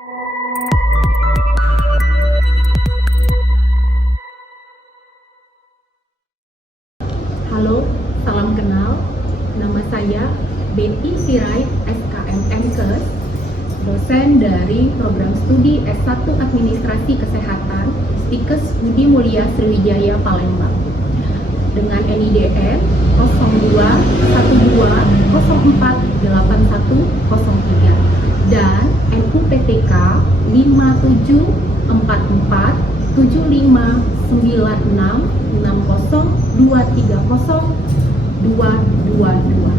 Halo, salam kenal. Nama saya Betty Sirait, SKM MKes, dosen dari program studi S1 Administrasi Kesehatan Stikes Budi Mulia Sriwijaya Palembang dengan NIDN 0212048103 dan NUPTK 57459660230222.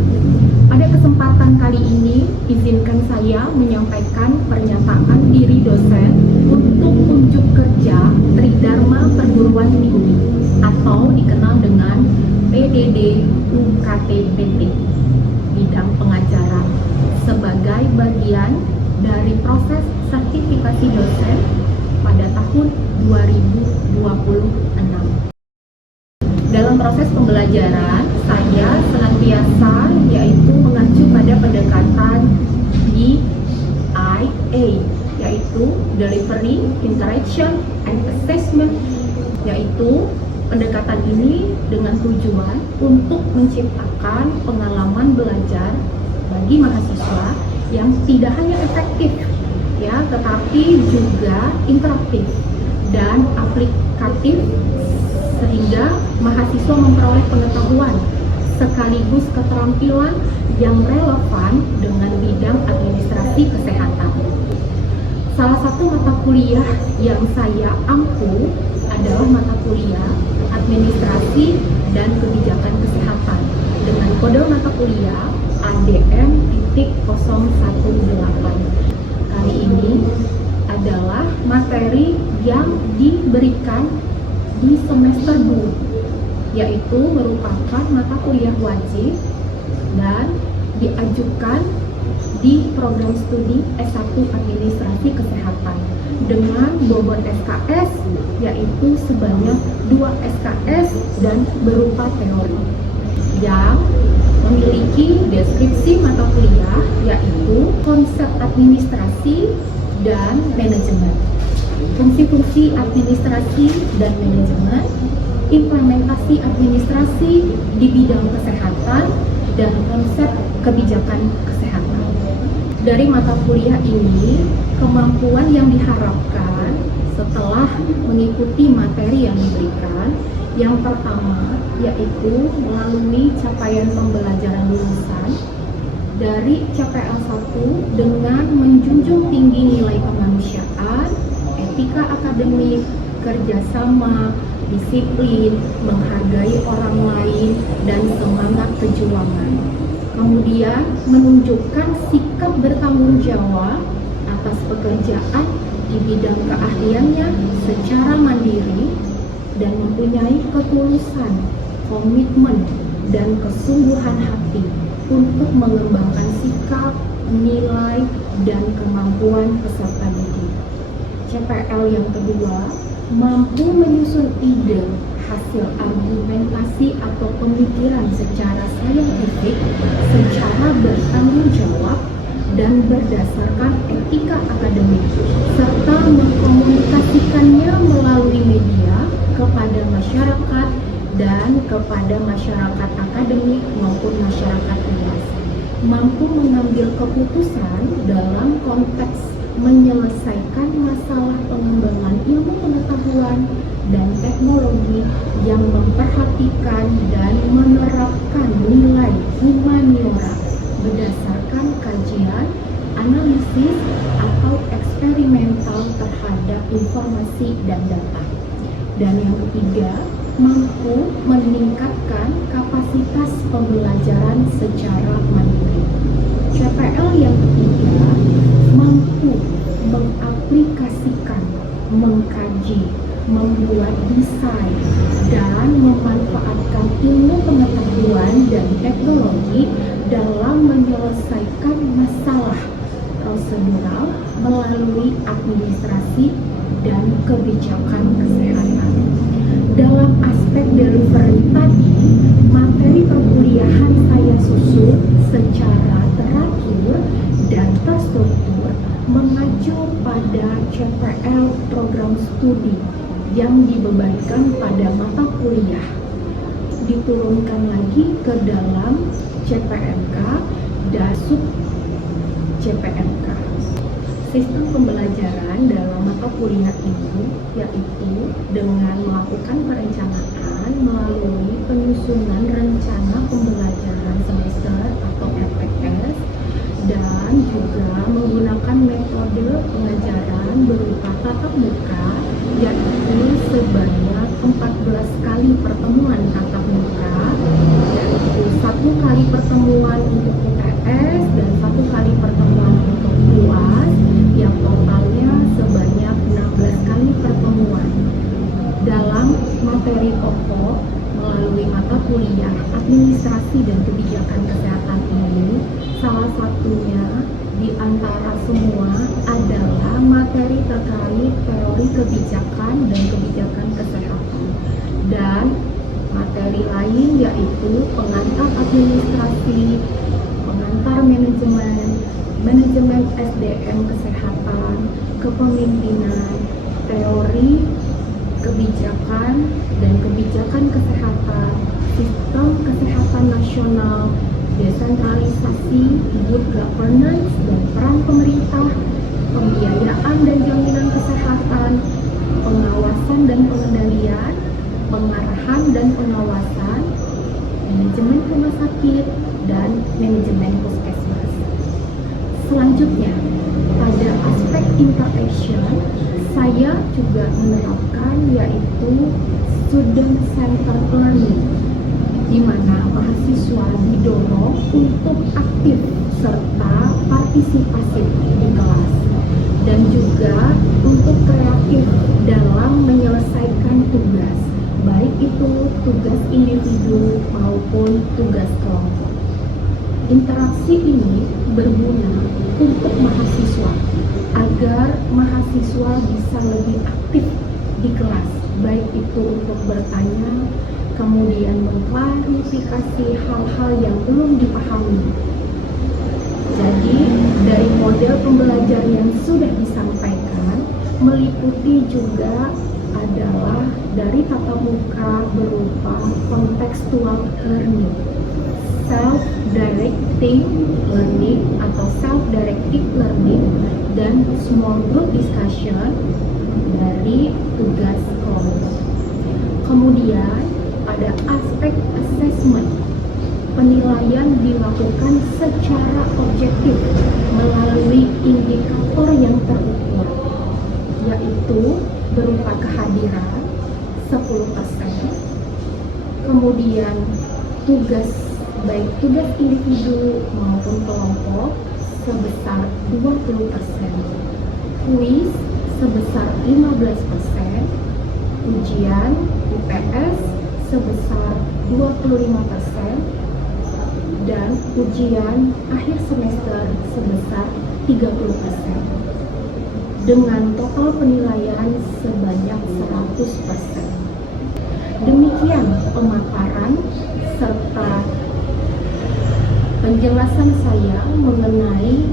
Pada kesempatan kali ini, izinkan saya menyampaikan pernyataan diri dosen untuk unjuk kerja Tridharma Perguruan Tinggi atau dikenal dengan PDD UKT-PT bidang pengajaran sebagai bagian dari proses sertifikasi dosen pada tahun 2026. Dalam proses pembelajaran, saya senantiasa yaitu mengacu pada pendekatan DIA, yaitu Delivery, Interaction, and Assessment, yaitu pendekatan ini dengan tujuan untuk menciptakan pengalaman belajar bagi mahasiswa yang tidak hanya efektif, ya, tetapi juga interaktif dan aplikatif, sehingga mahasiswa memperoleh pengetahuan sekaligus keterampilan yang relevan dengan bidang administrasi kesehatan. Salah satu mata kuliah yang saya ampu adalah mata kuliah administrasi dan kebijakan kesehatan dengan kode mata kuliah ADM.018. Kali ini adalah materi yang diberikan di semester 2, yaitu merupakan mata kuliah wajib dan diajukan di program studi S1 Administrasi Kesehatan dengan bobot SKS yaitu sebanyak 2 SKS dan berupa teori yang memiliki deskripsi mata kuliah yaitu konsep administrasi dan manajemen, fungsi-fungsi administrasi dan manajemen, implementasi administrasi di bidang kesehatan, dan konsep kebijakan kesehatan. Dari mata kuliah ini, kemampuan yang diharapkan setelah mengikuti materi yang diberikan, yang pertama yaitu melalui capaian pembelajaran lulusan dari CPL 1 dengan menjunjung tinggi nilai kemanusiaan, etika akademik, kerjasama, disiplin, menghargai orang lain, dan semangat kejuangan. Kemudian menunjukkan sikap bertanggung jawab atas pekerjaan di bidang keahliannya secara mandiri dan mempunyai ketulusan, komitmen, dan kesungguhan hati untuk mengembangkan sikap, nilai, dan kemampuan peserta didik. CPL yang kedua, mampu menyusun ide, hasil argumentasi atau pemikiran secara saintifik, secara bertanggung jawab, dan berdasarkan etika akademik, serta mengkomunikasikannya melalui media kepada masyarakat dan kepada masyarakat akademik maupun masyarakat luas. Mampu mengambil keputusan dalam konteks menyelesaikan masalah pengembangan ilmu pengetahuan dan teknologi yang memperhatikan dan menerapkan nilai humaniora berdasarkan kajian, analisis, atau eksperimental terhadap informasi dan data. Dan yang ketiga, mampu meningkatkan kapasitas pembelajaran secara mandiri. CPL yang ketiga, mampu mengaplikasikan, mengkaji, membuat desain, dan memanfaatkan ilmu pengetahuan dan teknologi dalam menyelesaikan masalah prosedural melalui administrasi dan kebijakan kesehatan. Dalam aspek delivery tadi, materi perkuliahan saya susun secara teratur dan terstruktur mengacu pada program studi yang dibebankan pada mata kuliah diturunkan lagi ke dalam CPNK dan sub CPNK. Sistem pembelajaran dalam mata kuliah ini yaitu dengan melakukan perencanaan melalui penyusunan rencana pembelajaran semester atau RPS dan juga menggunakan metode pengajaran berupa tatap muka yaitu sebanyak 14 kali pertemuan tatap muka, yaitu 1 kali pertemuan untuk UTS dan 1 kali pertemuan untuk UAS yang totalnya sebanyak 16 kali pertemuan. Dalam materi pokok melalui mata kuliah administrasi dan kebijakan kesehatan ini, salah satunya di antara semua adalah materi terkait teori kebijakan dan kebijakan kesehatan. Dan materi lain yaitu pengantar administrasi, pengantar manajemen, manajemen SDM kesehatan, kepemimpinan, teori kebijakan dan kebijakan kesehatan, sistem kesehatan nasional, desentralisasi, good governance dan peran pemerintah, pembiayaan dan jaminan kesehatan, pengawasan dan pengendalian, pengarahan dan pengawasan, manajemen rumah sakit, dan manajemen puskesmas. Selanjutnya, pada aspek interaction, saya juga menerapkan yaitu student centered learning, di mana mahasiswa didorong untuk aktif serta partisipatif di kelas dan juga untuk kreatif dalam menyelesaikan tugas, baik itu tugas individu maupun tugas kelompok. Interaksi ini berguna untuk mahasiswa agar mahasiswa bisa lebih aktif di kelas, baik itu untuk bertanya, kemudian mengklarifikasi hal-hal yang belum dipahami. Jadi, dari model pembelajaran yang sudah disampaikan, meliputi juga adalah dari tatap muka berupa contextual learning, self-directing learning atau self-directed learning, dan small group discussion dari tugas kelompok. Kemudian, pada aspek assessment, penilaian dilakukan secara objektif melalui indikator yang terukur, yaitu berupa kehadiran 10%, kemudian tugas baik tugas individu maupun kelompok sebesar 20%, kuis sebesar 15%, ujian UTS sebesar 25%, dan ujian akhir semester sebesar 30%, dengan total penilaian sebanyak 100%. Demikian pemaparan serta penjelasan saya mengenai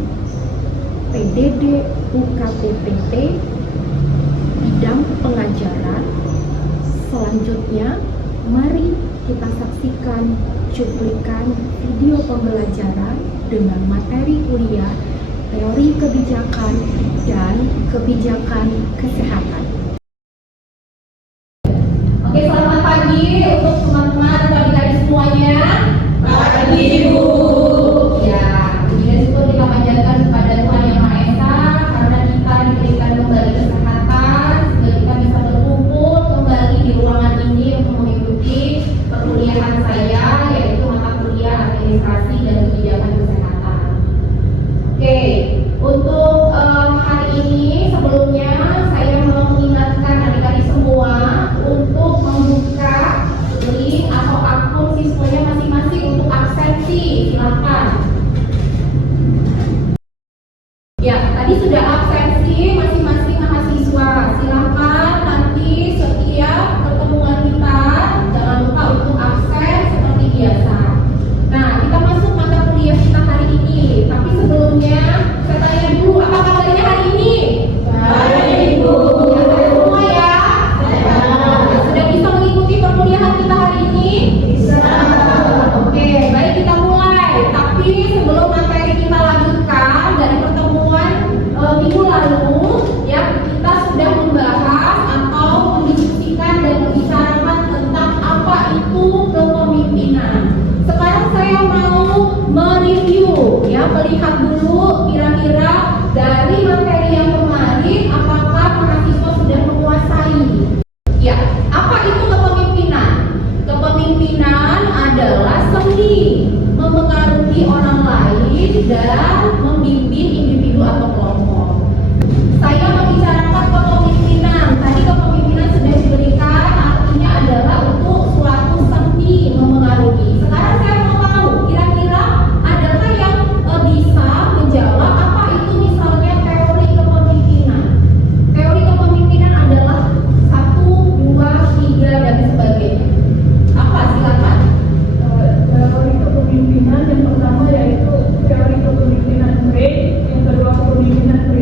PDD UKPPT bidang pengajaran. Selanjutnya, mari kita saksikan cuplikan video pembelajaran dengan materi kuliah teori kebijakan dan kebijakan kesehatan. Oke, selamat pagi untuk teman-teman dan adik-adik semuanya. Pagi, Bu. Ya, puji dan syukur kita panjatkan kepada Tuhan Yang Maha Esa karena kita diberikan kembali kesehatan sehingga kita bisa berkumpul kembali di ruangan ini untuk mengikuti perkuliahan saya, yaitu mata kuliah administrasi dan kebijakan kesehatan. Oke, untuk hari ini sebelumnya saya mau mengingatkan adik-adik semua untuk membuka link atau akun siswanya masing-masing untuk absensi. Silakan. Ya, tadi sudah absensi masing-masing mahasiswa. Silakan nanti setiap pertemuan kita jangan lupa untuk absen seperti biasa. Nah, kita masuk mata kuliah kita hari ini. Tapi sebelumnya saya tanya dulu, apa kabarnya hari ini? Baik, Bu.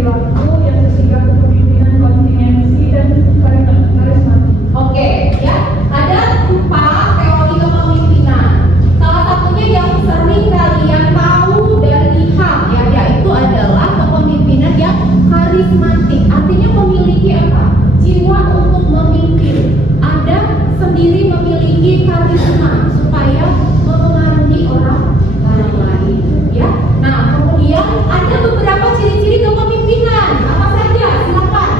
perilaku, yang ketiga kepemimpinan, kontingensi, dan karismatik. Oke, ya. Ada 4 teori kepemimpinan. Salah satunya yang sering kalian tahu dan lihat ya, yaitu adalah kepemimpinan yang karismatik. Artinya memiliki apa? Jiwa untuk memimpin. Ada sendiri memiliki karisma supaya memengaruhi orang lain, ya. Nah, kemudian ada beberapa ciri-ciri kepemimpinan. Apa saja? Silakan.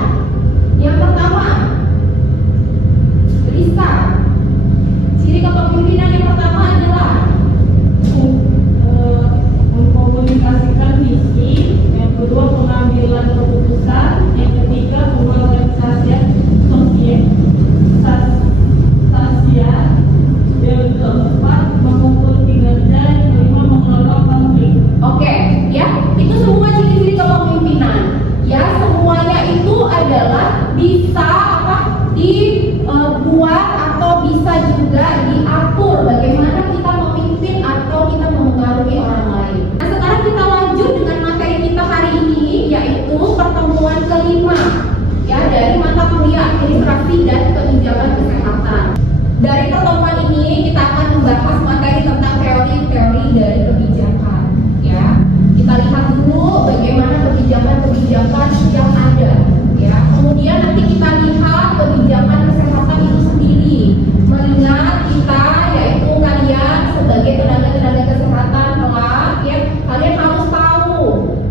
Yang pertama, Lisa. Ciri kepemimpinan yang pertama adalah Mengkomunikasikan visi, yang kedua pengambilan keputusan, yang ketiga pengorganisasian sosial, yang keempat mengukur kinerja, yang kelima mengelola konflik. Oke, ya, itu semua ciri-ciri kepemimpinan. Ya, semuanya itu adalah bisa apa? Dibuat atau bisa juga diatur bagaimana kita memimpin atau kita memengaruhi orang lain. Nah, sekarang kita lanjut dengan materi kita hari ini, yaitu pertemuan kelima, ya, dari mata kuliah administrasi dan kebijakan kesehatan. Dari pertemuan ini kita akan membahas materi tentang teori-teori dari kebijakan. Ya, kita lihat dulu bagaimana kebijakan-kebijakan yang ada. Ya, kemudian nanti kita lihat kebijakan kesehatan itu sendiri. Mengingat kita, yaitu kalian sebagai tenaga-tenaga kesehatan kelak, ya, kalian harus tahu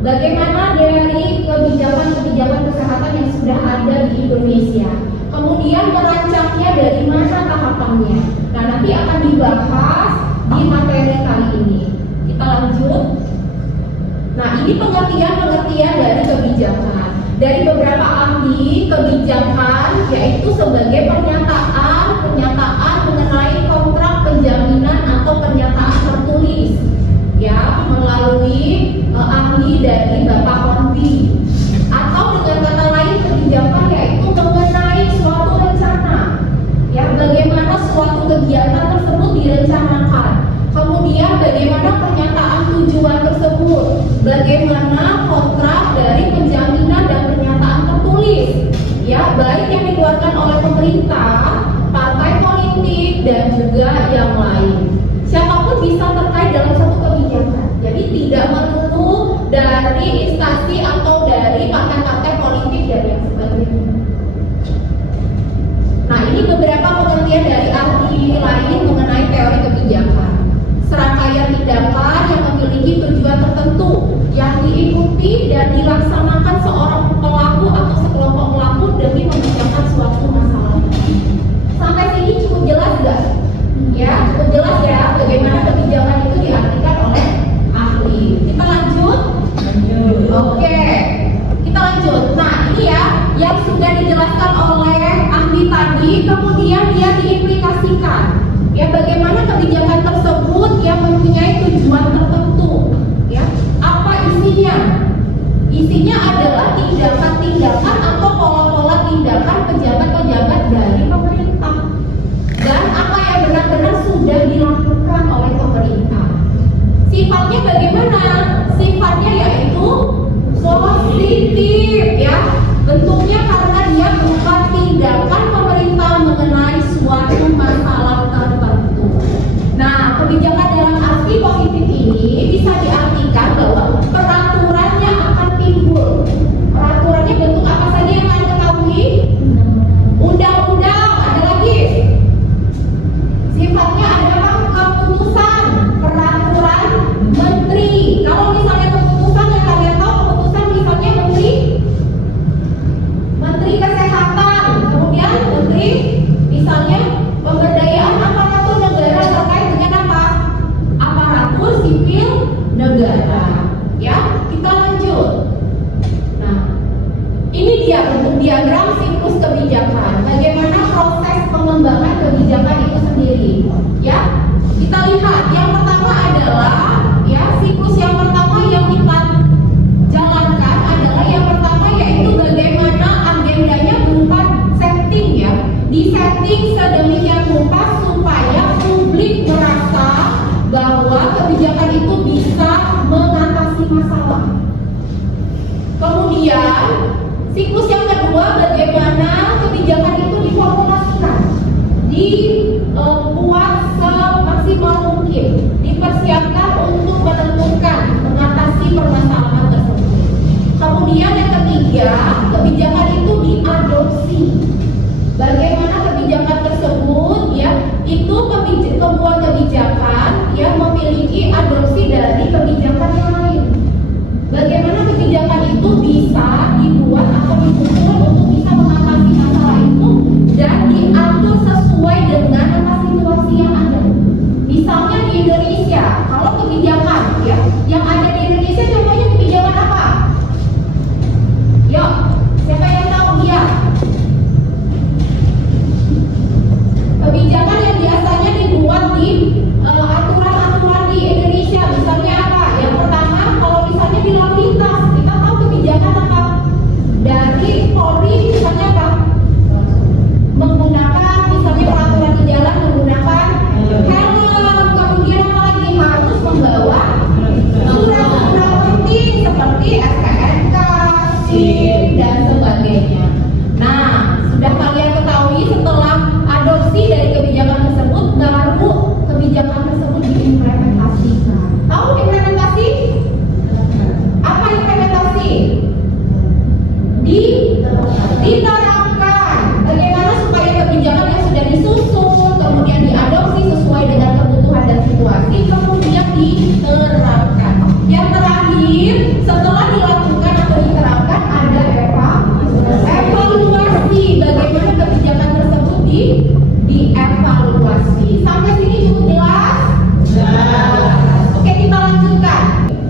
bagaimana dari kebijakan-kebijakan kesehatan yang sudah ada di Indonesia. Kemudian merancangnya dari mana tahapannya. Nah, nanti akan dibahas di materi kali ini. Kita lanjut. Nah, ini pengertian-pengertian dari kebijakan. Dari beberapa ahli kebijakan, yaitu sebagai pernyataan mengenai kontrak penjaminan atau pernyataan tertulis, ya, melalui ahli dari Bapak Konti. Atau dengan kata lain, kebijakan yaitu mengenai suatu rencana, ya, bagaimana suatu kegiatan tersebut direncanakan. Kemudian bagaimana pernyataan tujuan tersebut, bagaimana kontrak dari penjaminan dan pernyataan tertulis, ya, baik yang dikeluarkan oleh pemerintah, partai politik, dan juga yang lain. Siapapun bisa terkait dalam satu kebijakan. Jadi tidak melulu dari instansi atau dari partai-partai politik dan yang sebagainya. Nah, ini beberapa pengertian dari ahli lain mengenai teori kebijakan. Serangkaian tindakan yang memiliki tujuan tertentu yang diikuti dan dilaksanakan seorang pelaku atau sekelompok pelaku demi memecahkan suatu masalah. Sampai sini cukup jelas nggak? Ya, cukup jelas ya bagaimana kebijakan itu diartikan oleh ahli. Kita lanjut. Oke, kita lanjut. Nah, ini ya yang sudah dijelaskan oleh ahli tadi, kemudian dia diimplikasikan. Ya, bagaimana kebijakan tersebut yang mempunyai tujuan tertentu. Ya, apa isinya? Isinya adalah tindakan-tindakan atau pola-pola tindakan pejabat-pejabat dari pemerintah. Dan apa yang benar-benar sudah dilakukan oleh pemerintah. Sifatnya bagaimana? Sifatnya yaitu positif, ya. Bentuknya karena dia berupa tindakan pemerintah mengenai suatu masalah tertentu. Nah, kebijakan dalam arti positif ini bisa diartikan bahwa peraturannya akan timbul. Peraturannya bentuk apa saja yang kalian ketahui? Undang-undang, ada lagi. Sifatnya adalah keputusan, peraturan menteri. Kalau misalnya keputusan yang kalian tahu, keputusan misalnya menteri kesehatan, kemudian menteri misalnya pemberdayaan aparatur negara terkait dengan apa? Aparatur sipil negara. Ya, kita lanjut. Nah, ini dia bentuk diagram siklus kebijakan. Bagaimana proses pengembangan kebijakan itu sendiri. Ya, kita lihat yang pertama adalah, ya, siklus yang pertama yang kita jalankan adalah yang pertama yaitu bagaimana agendanya berupa setting, ya. Di setting sedemikian rupa supaya publik merasa bahwa kebijakan itu bisa mengatasi masalah. Kemudian Siklus yang kedua, bagaimana kebijakan itu diformulasikan, dibuat semaksimal mungkin, dipersiapkan untuk menentukan, mengatasi permasalahan tersebut. Kemudian yang ketiga, kebijakan itu diadopsi. Bagaimana kebijakan tersebut ya, itu pembuat kebijakan yang memiliki adopsi dari kebijakan yang lain. Bagaimana kebijakan itu bisa dibuat atau disusun untuk bisa mengatasi masalah itu dan diatur sesuai dengan situasi yang ada. Misalnya di Indonesia, kalau kebijakan ya yang ada di Indonesia, contohnya kebijakan apa? Yuk, siapa yang tahu dia? Kebijakan yang biasanya dibuat di aturan-aturan di Indonesia, misalnya apa? Yang pertama, kalau misalnya di lalu lintas, kita tahu kebijakan apa? Dari Polri misalnya apa? Menggunakan misalnya peraturan di jalan menggunakan helm, kemudian apa lagi? Harus membawa surat-surat penting seperti STNK, SIM, dan sebagainya. Nah, sudah kalian ketahui setelah adopsi dari kebijakan tersebut, baru kebijakan tersebut diimplementasikan. Tahu implementasi? Apa implementasi? Diterapkan. Bagaimana supaya kebijakan yang sudah disusun, kemudian diadopsi sesuai dengan kebutuhan dan situasi, kemudian diterapkan. Yang terakhir, setelah dilakukan atau diterapkan, ada evaluasi. Bagaimana kebijakan tersebut dievaluasi. Sampai sini cukup jelas? Oke, kita lanjutkan.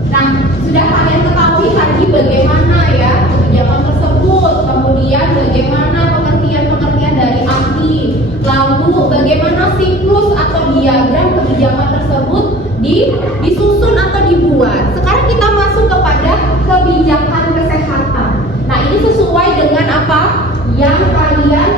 Nah, sudah kalian ketahui tadi bagaimana ya kebijakan tersebut, kemudian bagaimana pengertian-pengertian dari ahli, lalu bagaimana siklus atau diagram kebijakan tersebut disusun atau dibuat. Sekarang kita masuk kepada kebijakan kesehatan. Nah, ini sesuai dengan apa yang kalian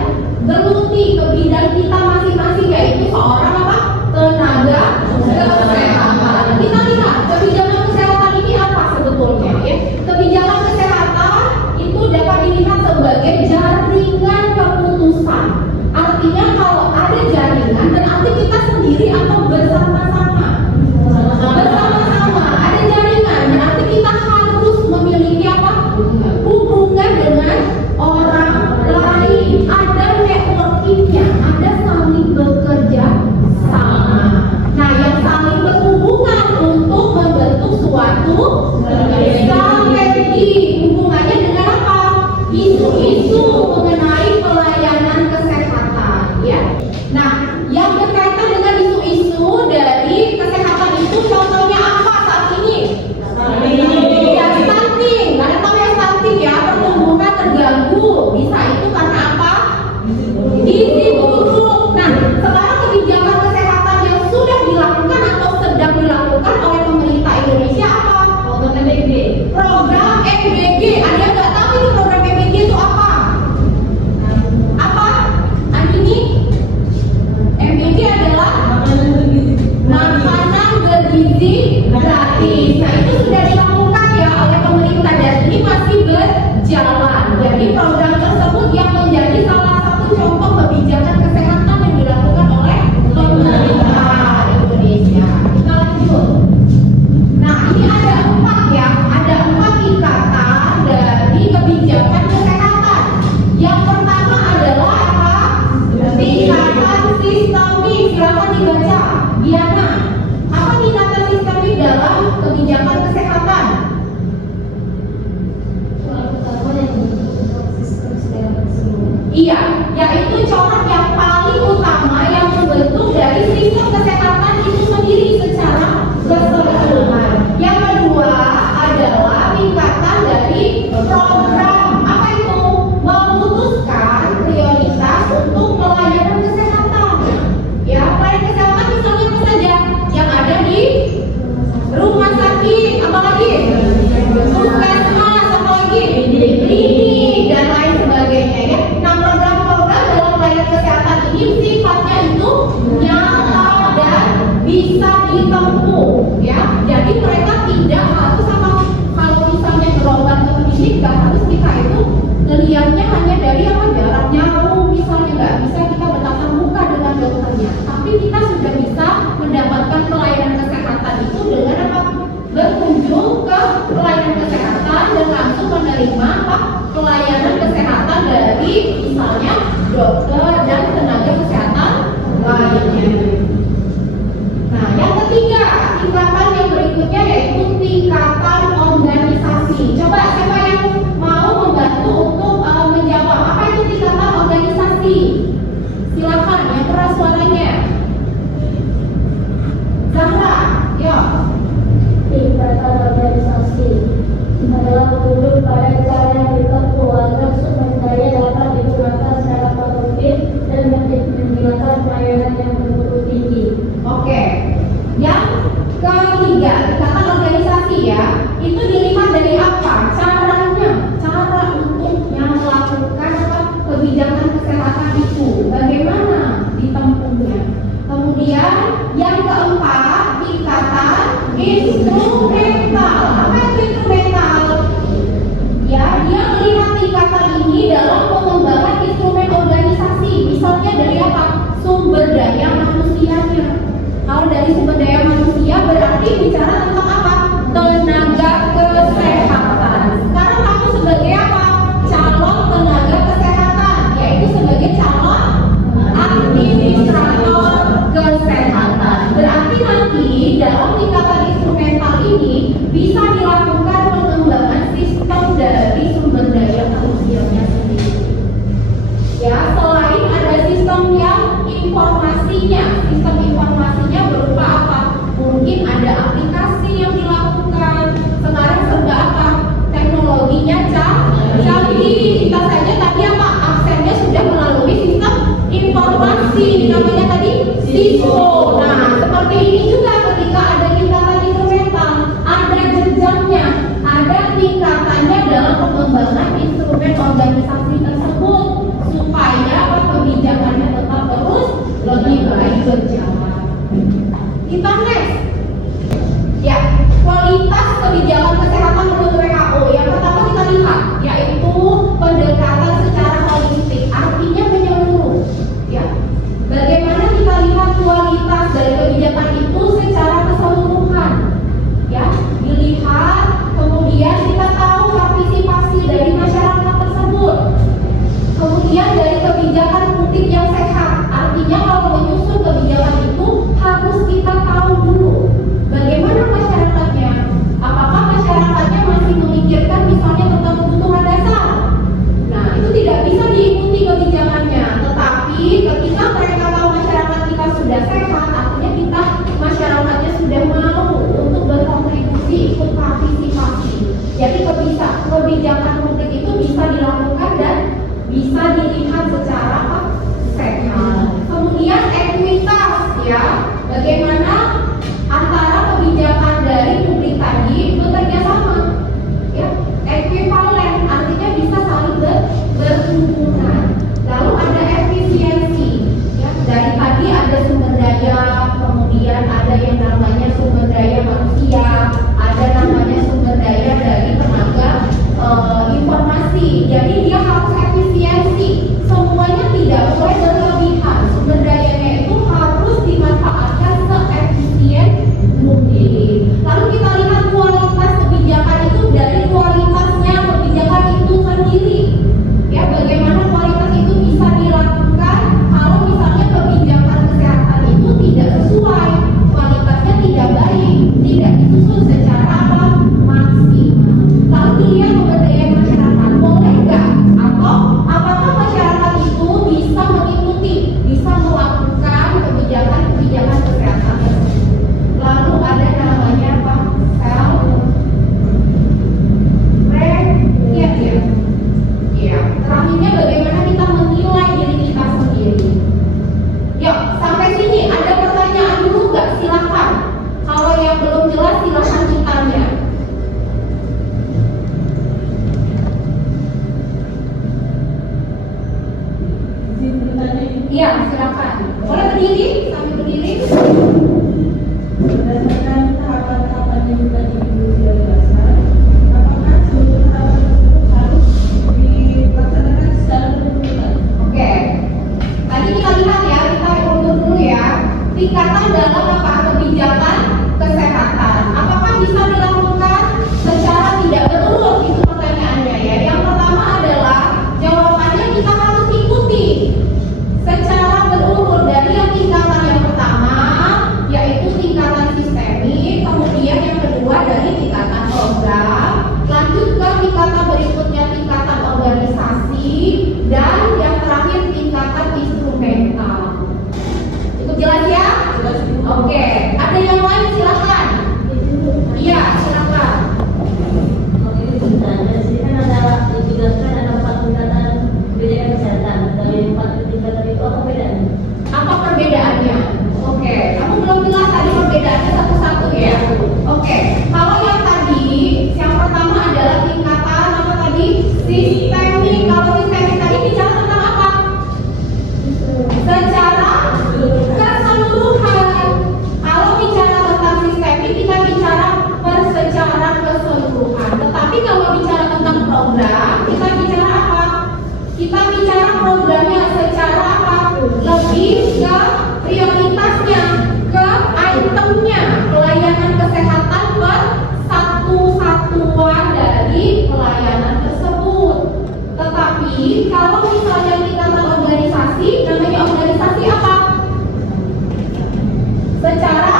geluti ke bidang kita masing-masing, yaitu seorang apa? Tenaga kesehatan. Kita lihat kebijakan kesehatan ini apa sebetulnya ya? Kebijakan kesehatan itu dapat dilihat sebagai jaringan keputusan. Artinya kalau ada jaringan berarti kita sendiri atau bersama-sama. Bersama-sama ada jaringan berarti kita harus memiliki apa? Hubungan dengan orang lain. Ada networkingnya, ada saling bekerja sama. Nah, yang saling berhubungan untuk membentuk suatu strategi. Hubungannya dengan apa? Isu-isu mengenai pelayanan kesehatan, ya. Nah, yang berkaitan dengan isu-isu dari kesehatan itu contohnya apa saat ini? Ya, stunting. Kalian tahu ya stunting ya, pertumbuhan terganggu. Bisa itu karena apa? Gizi buruk. Nah, sekarang kebijakan kesehatan yang sudah dilakukan atau sedang dilakukan oleh pemerintah Indonesia apa? Program MBG. Ada yang nggak tahu itu program MBG itu apa? Apa? Ini MBG adalah makanan bergizi gratis. Nah, itu sudah dilakukan ya oleh pemerintah dan ini masih berjalan. Jadi program tersebut yang menjadi salah satu contoh kebijakan kesehatan yang dilakukan oleh pemerintah Indonesia. Kita lanjut. Nah, ini ada 4 ya, ada 4 tingkatan dari kebijakan kesehatan. Yang pertama adalah apa? Tingkatan sistemik. Silakan dibaca. Diana, apa tingkatan sistemik dalam kebijakan kesehatan? Iya, yaitu corak yang paling utama yang membentuk dari sistem kesehatan itu sendiri secara keseluruhan. Yang kedua adalah tingkatan dari program. Apa itu? Memutuskan prioritas untuk pelayanan kesehatan. Ya, pelayanan kesehatan misalnya apa saja yang ada di rumah sakit, apa lagi? Puskesmas, apa lagi? Klinik dan lain sebagainya ya. Nah, program-program dalam pelayanan apa? Pelayanan kesehatan dari misalnya dokter dan tenaga kesehatan lainnya. Nah, yang ketiga, tingkatan yang berikutnya yaitu tingkatan organisasi. Coba siapa yang mau membantu untuk menjawab apa itu tingkatan organisasi? Silakan, yang keras suaranya. Zahra, yuk. Tingkatan organisasi adalah penduduk pada cara yang ditempuh agar sumber daya dapat digunakan secara produktif dan menjalankan pelayanan yang bermutu tinggi. Oke. Yang ketiga, tingkatan organisasi ya, itu dilihat dari apa? Caranya, cara untuknya melakukan kebijakan kesehatan itu, bagaimana ditempuhnya. Kemudian yang keempat, tingkatan instrumental. Apa itu instrumental? Ya, dia melihat tingkatan ini dalam pengembangan instrumen organisasi. Misalnya dari apa? Sumber daya manusianya. Kalau dari sumber daya manusia berarti bicara tentang apa? Tenaga kesehatan. Sekarang kamu sebagai apa? Calon tenaga kesehatan, yaitu sebagai calon administrator kesehatan. Berarti nanti dalam tingkatan instrumental ini bisa dilakukan pengembangan sistem dari sumber daya manusianya sendiri. Ya, selain ada sistem yang informasinya, sistem informasinya berupa apa? Mungkin ada aplikasi yang dilakukan. Sekarang serba apa? Teknologinya canggih. Kita saja tadi apa? Aksennya sudah melalui sistem informasi, namanya tadi SISO. Nah, seperti ini juga ketika ada tingkatan instrumental, ada jenjangnya, ada tingkatannya dalam pengembangan instrumen organisasi tersebut supaya apa, kebijakannya tetap terus lebih baik berjalan. Kita next. Ya, kualitas kebijakan kesehatan menurut WHO. Yang pertama kita lihat yaitu pendekatan secara holistik, artinya menyeluruh. Ya, bagaimana kita lihat kualitas dari kebijakan itu secara keseluruhan. Ya, dilihat, kemudian kita tahu partisipasi dari masyarakat tersebut. Kemudian dari kebijakan publik yang sehat, artinya kalau menyusun kebijakan itu harus kita tahu dulu bagaimana masyarakatnya. Apakah masyarakatnya masih memikirkan misalnya tentang kebutuhan dasar? Nah, itu tidak bisa diikuti kebijakannya. Tetapi ketika mereka tahu masyarakat kita sudah sehat, artinya kita masyarakatnya sudah mau untuk berkontribusi, ikut partisipasi. Jadi kebijakan publik itu bisa dilakukan dan bisa dilihat secara sehat. Kemudian ekuitas ya, bagaimana antara kebijakan dari publik tadi bekerja sama, ya, ekuivalen, artinya bisa saling berhubungan. Lalu ada efisiensi, ya, dari tadi ada sumber daya, kemudian ada yang namanya sumber daya manusia, ada namanya sumber daya dari tenaga informasi. Jadi dia harus efisiensi, semuanya tidak boleh berlebihan. Sumber dayanya itu harus dimanfaatkan seefisien mungkin. Lalu kita lihat kualitas kebijakan itu dari kualitasnya kebijakan itu sendiri. Ya, bagaimana kualitas itu bisa dilakukan kalau misalnya kebijakan kesehatan itu tidak sesuai, kualitasnya tidak baik, tidak disusun secara apa? Maksimal. Lalu dilihat sumber daya masyarakat, boleh nggak? Atau apakah masyarakat itu bisa mengikuti, bisa melakukan kebijakan-kebijakan kesehatan tersebut? Lalu ada namanya apa? Self-regulation. Ya, terakhirnya bagaimana kita menilai diri kita sendiri. Yuk, sampai sini ada pertanyaan dulu nggak? Silakan. Kalau yang belum jelas silakan ditanya. Izin bertanya, Iya, silakan. Boleh berdiri, sambil berdiri. berdasarkan tahapan-tahapan yang tadi Ibu jelaskan, apakah seluruh tahapan tersebut harus dilaksanakan secara berurutan? Oke. Tadi kita lihat ya, kita urut dulu ya. Tingkatan dalam apa? Kebijakan kesehatan. Apakah bisa dilakukan secara tidak berurut? Itu pertanyaannya ya. Yang pertama kita bicara apa? Kita bicara programnya secara apa? Lebih ke prioritasnya, ke itemnya, pelayanan kesehatan per satu satuan dari pelayanan tersebut. Tetapi kalau misalnya kita organisasi, namanya organisasi apa? Secara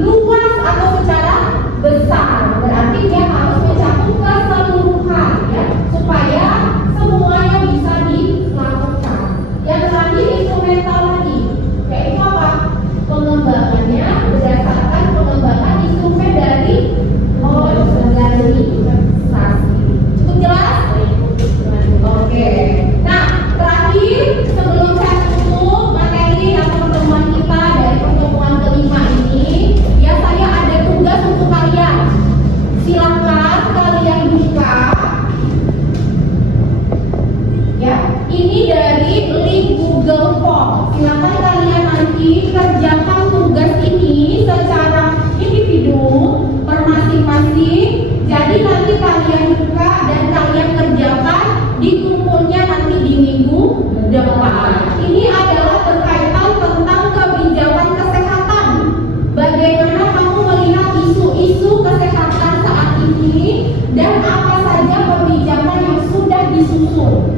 luas atau secara besar, berarti dia harus mencakup keseluruhan ya, supaya semuanya bisa dilakukan. Yang terakhir instrumental lagi, yaitu apa? Pengembangannya berdasarkan pengembangan instrumen dari organisasi. Cukup jelas? Oke. Nah, terakhir sebelum saya tutup materi atau pertemuan kita dari pertemuan kelima ini, ya saya ada tugas untuk kalian. Silakan kalian buka. Ya, ini dari link Google Form. Silakan kalian nanti kerjakan tugas ini secara individu per masing-masing. Jadi nanti kalian buka dan kalian kerjakan di kumpulnya nanti di minggu depan. Ini adalah berkaitan tentang kebijakan kesehatan. Bagaimana kamu melihat isu-isu kesehatan saat ini dan apa saja kebijakan yang sudah disusun.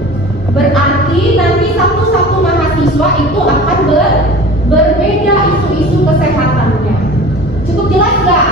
Berarti nanti satu-satu mahasiswa itu akan berbeda isu-isu kesehatannya. Cukup jelas nggak?